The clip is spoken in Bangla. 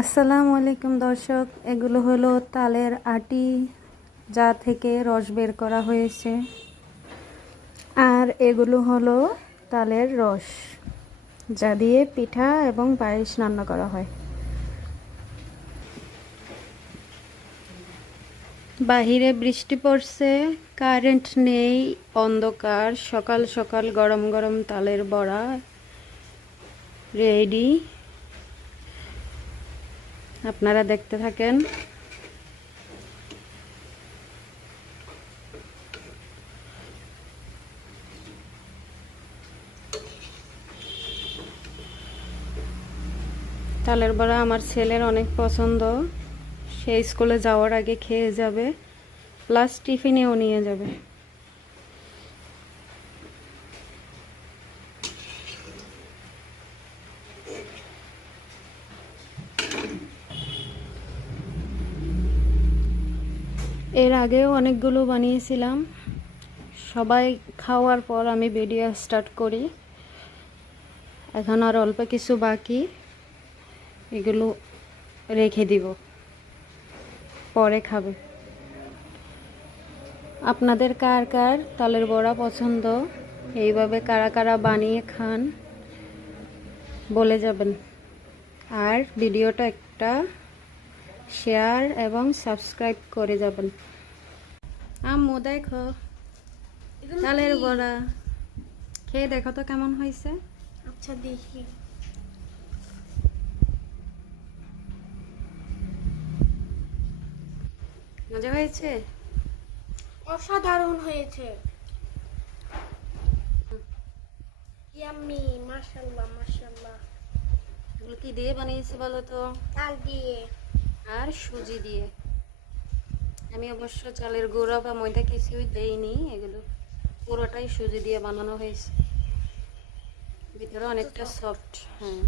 আসসালামু আলাইকুম দর্শক, এগুলো হলো তালের আটি যা থেকে রস বের করা হয়েছে। আর এগুলো হলো তালের রস যা দিয়ে পিঠা এবং পায়েস রান্না করা হয়। বাহিরে বৃষ্টি পড়ছে, কারেন্ট নেই, অন্ধকার। সকাল সকাল গরম গরম তালের বড়া রেডি, আপনারা দেখতে থাকেন। তালের বড়া আমার ছেলের অনেক পছন্দ, সে স্কুলে যাওয়ার আগে খেয়ে যাবে, প্লাস টিফিনেও নিয়ে যাবে। এর আগেও অনেকগুলো বানিয়েছিলাম, সবাই খাওয়ার পর আমি ভিডিও স্টার্ট করি। এখন আর অল্প কিছু বাকি, এগুলো রেখে দিব, পরে খাবে। আপনাদের কার কার তালের বড়া পছন্দ, এইভাবে কারা কারা বানিয়ে খান বলে যাবেন। আর ভিডিওটা একটা শেয়ার এবং সাবস্ক্রাইব করে যাবেন। আম্মু দেখো তালের বড়া, খেয়ে দেখো তো কেমন হয়েছে। আচ্ছা দেখি। মজা হয়েছে? অসাধারণ হয়েছে। ইয়াম্মি, মাশাআল্লাহ মাশাআল্লাহ। এগুলো কি দিয়ে বানিয়েছে বলো তো? তাল দিয়ে আর সুজি দিয়ে। আমি অবশ্য চালের গুঁড়া বা ময়দা কিছুই দেইনি, এগুলো পুরোটাই সুজি দিয়ে বানানো হয়েছে। ভিতরে অনেকটা সফট। হ্যাঁ।